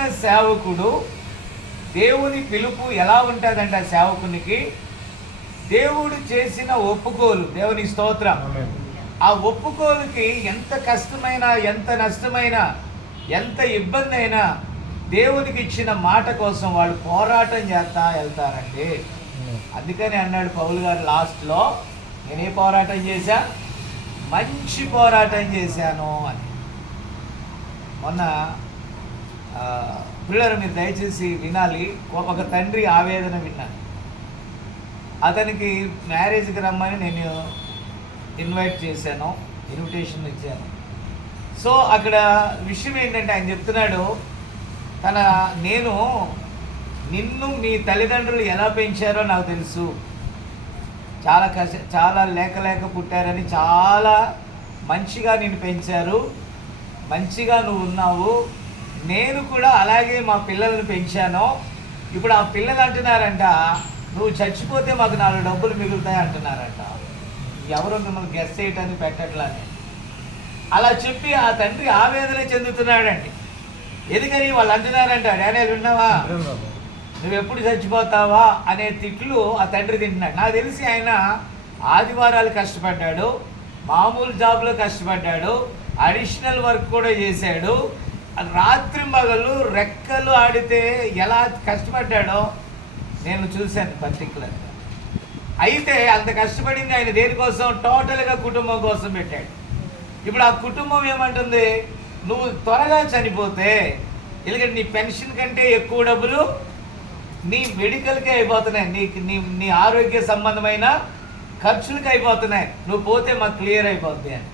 నిజమైన సేవకుడు దేవుని పిలుపు ఎలా ఉంటుందంట ఆ సేవకునికి? దేవుడు చేసిన ఒప్పుకోలు దేవుని స్తోత్రం. ఆ ఒప్పుకోలుకి ఎంత కష్టమైన ఎంత నష్టమైన ఎంత ఇబ్బంది అయినా దేవునికి ఇచ్చిన మాట కోసం వాళ్ళు పోరాటం చేస్తా వెళ్తారండి. అందుకని అన్నాడు పౌలు గారు లాస్ట్లో నేనే పోరాటం చేశా? మంచి పోరాటం చేశాను అని. మొన్న పిల్లలు మీరు దయచేసి వినాలి. ఒక తండ్రి ఆవేదన విన్నాను అతనికి మ్యారేజ్కి రమ్మని నేను ఇన్వైట్ చేశాను ఇన్విటేషన్ ఇచ్చాను. సో అక్కడ విషయం ఏంటంటే ఆయన చెప్తున్నాడు తన నేను నిన్ను మీ తల్లిదండ్రులు ఎలా పెంచారో నాకు తెలుసు. చాలా కష్ట చాలా లేక లేక పుట్టారని చాలా మంచిగా నేను పెంచారు. మంచిగా నువ్వు ఉన్నావు. నేను కూడా అలాగే మా పిల్లల్ని పెంచాను. ఇప్పుడు ఆ పిల్లలు అంటున్నారంట నువ్వు చచ్చిపోతే మాకు నాలుగు డబ్బులు మిగులుతాయి అంటున్నారంట. ఎవరు మిమ్మల్ని గెస్ చేయటాన్ని పెట్టట్లానే? అలా చెప్పి ఆ తండ్రి ఆవేదన చెందుతున్నాడండి. ఎందుకని వాళ్ళు అంటున్నారంట డానియల్ విన్నావా? నువ్వు ఎప్పుడు చచ్చిపోతావా? అనే తిట్లు ఆ తండ్రి తింటున్నాడు. నాకు తెలిసి ఆయన ఆదివారాలు కష్టపడ్డాడు మామూలు జాబ్లో కష్టపడ్డాడు అడిషనల్ వర్క్ కూడా చేశాడు రాత్రి మగలు రెక్కలు ఆడితే ఎలా కష్టపడ్డాడో నేను చూశాను పర్టికులర్గా అయితే అంత కష్టపడింది ఆయన దేనికోసం? టోటల్గా కుటుంబం కోసం పెట్టాడు. ఇప్పుడు ఆ కుటుంబం ఏమంటుంది? నువ్వు త్వరగా చనిపోతే ఎందుకంటే నీ పెన్షన్ కంటే ఎక్కువ డబ్బులు నీ మెడికల్కే అయిపోతున్నాయి. నీకు నీ నీ ఆరోగ్య సంబంధమైన ఖర్చులకి అయిపోతున్నాయి. నువ్వు పోతే మాకు క్లియర్ అయిపోద్ది అని.